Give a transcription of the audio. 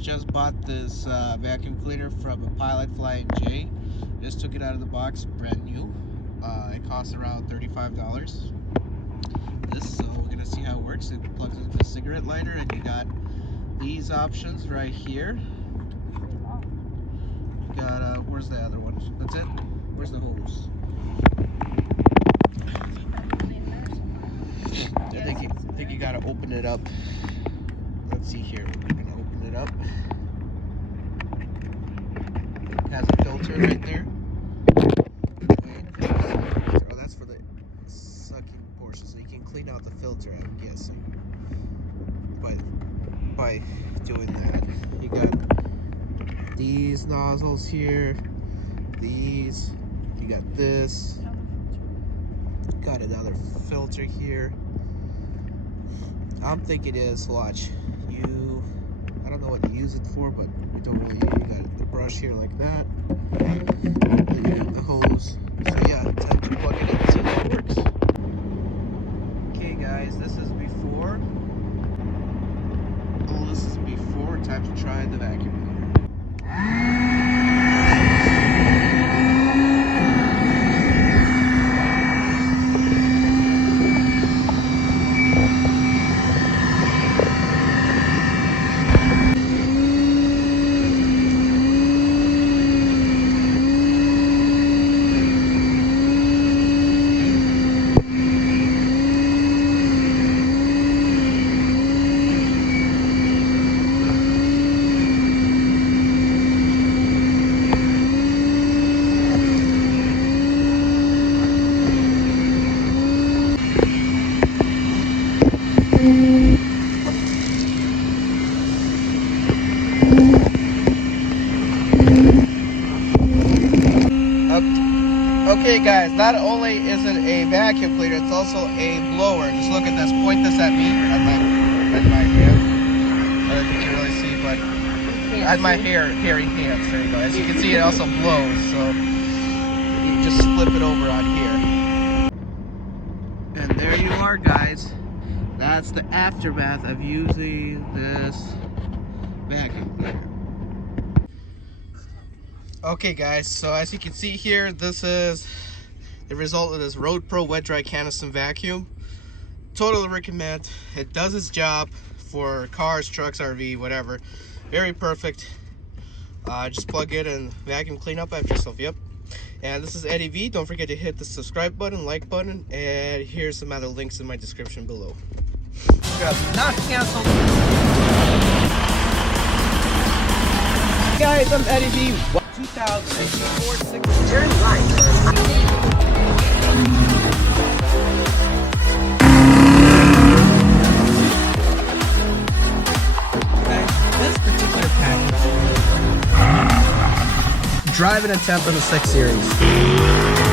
just bought this vacuum cleaner from a Pilot Flying J. Just took it out of the box, brand new. It costs around $35. So we're gonna see how it works. It plugs into the cigarette lighter, and you got these options right here. You got where's the other one? That's it. Where's the hose? I think you gotta open it up. Let's see here. We're gonna open it up. It has a filter right there. Oh, that's for the sucking portion, so you can clean out the filter, I'm guessing, by doing that. You got these nozzles here, these, you got this, got another filter here. I'm thinking is, watch, I don't know what you use it for, but you don't really, you got the brush here like that, then you got the hose. So yeah, time to plug it in and see how it works. Okay guys, this is before. Oh, this is before. Time to try the vacuum cleaner. Okay guys, not only is it a vacuum cleaner, it's also a blower. Just look at this, point this at me, at my hand. I don't know if you can really see, but at my hairy hands, there you go. As you can see, it also blows, so you just flip it over on here. And there you are guys, that's the aftermath of using this vacuum cleaner. Okay guys, so as you can see here, this is the result of this Road Pro wet dry canister vacuum. Totally recommend. It does its job for cars, trucks, RV, whatever. Very perfect. Just plug it and vacuum clean up after yourself. Yep. And this is Eddie V. Don't forget to hit the subscribe button, like button, and here's some other links in my description below. Not canceled. Guys, I'm Eddie V. 2004 turn right. This particular package, drive an attempt on the 6 Series.